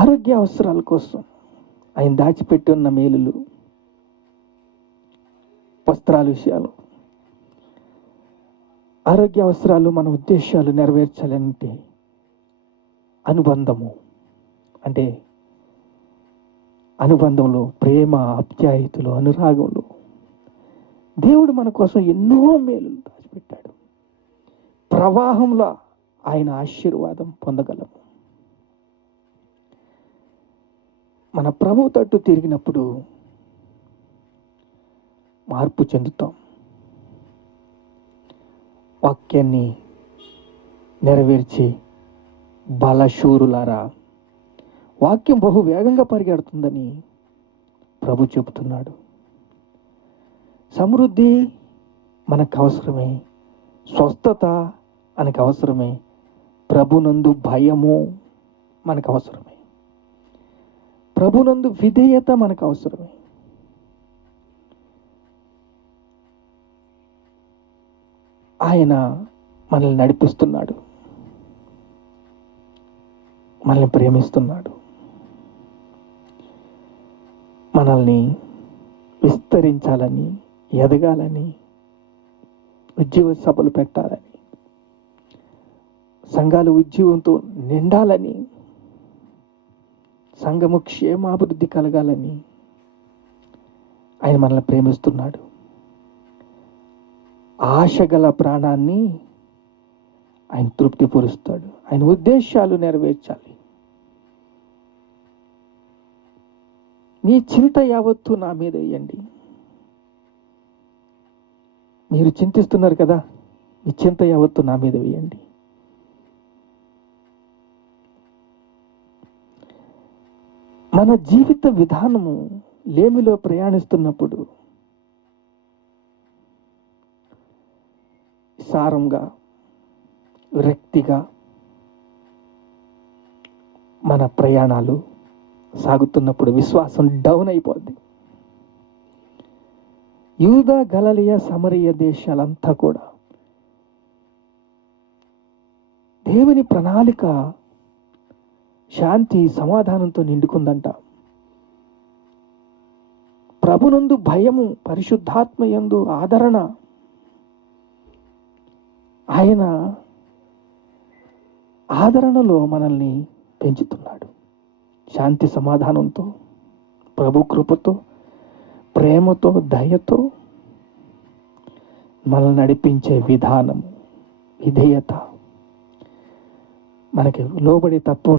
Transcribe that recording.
ఆరోగ్య అవసరాల కోసం ఆయన దాచిపెట్టి ఉన్న మేలులు, వస్త్రాల విషయాలు, ఆరోగ్య అవసరాలు, మన ఉద్దేశాలు నెరవేర్చాలంటే అనుబంధము, అంటే అనుబంధంలో ప్రేమ, ఆప్యాయతలు, అనురాగంలో దేవుడు మన కోసం ఎన్నో మేలులు దాచిపెట్టాడు. ప్రవాహంలో ఆయన ఆశీర్వాదం పొందగలము. మన ప్రభు తట్టు తిరిగినప్పుడు మార్పు చెందుతాం. వాక్యాన్ని నెరవేర్చి బలశూరులారా, వాక్యం బహు వేగంగా పరిగెడుతుందని ప్రభు చెబుతున్నాడు. సమృద్ధి మనకు అవసరమే, స్వస్థత మనకు అవసరమే, ప్రభునందు భయము మనకు అవసరమే, ప్రభునందు విధేయత మనకు అవసరమే. ఆయన మనల్ని నడిపిస్తున్నాడు, మనల్ని ప్రేమిస్తున్నాడు, మనల్ని విస్తరించాలని, ఎదగాలని, ఉద్యోగ సభలు పెట్టాలని, సంఘాలు ఉద్యోగంతో నిండాలని, సంఘము క్షేమాభివృద్ధి కలగాలని ఆయన మనల్ని ప్రేమిస్తున్నాడు. ఆశ గల ప్రాణాన్ని ఆయన తృప్తిపరుస్తాడు. ఆయన ఉద్దేశాలు నెరవేర్చాలి. మీ చింత యావత్తు నా మీద వేయండి. మీరు చింతిస్తున్నారు కదా, మీ చింత యావత్తు నా మీద వేయండి. మన జీవిత విధానము లేమిలో ప్రయాణిస్తున్నప్పుడు సారంగా, విరక్తిగా మన ప్రయాణాలు సాగుతున్నప్పుడు విశ్వాసం డౌన్ అయిపోద్ది. యూదా, గలిలయ, సమరయ దేశాలంతా కూడా దేవుని ప్రణాళిక శాంతి, సమాధానంతో నిండుకుందంట. ప్రభునందు భయము, పరిశుద్ధాత్మ యందు ఆదరణ, ఆయన ఆదరణలో మనల్ని పెంచుతున్నాడు. శాంతి సమాధానంతో, ప్రభు కృపతో, ప్రేమతో, దయతో మనల్ని నడిపించే విధానం, విధేయత, మనకి లోబడి తత్వం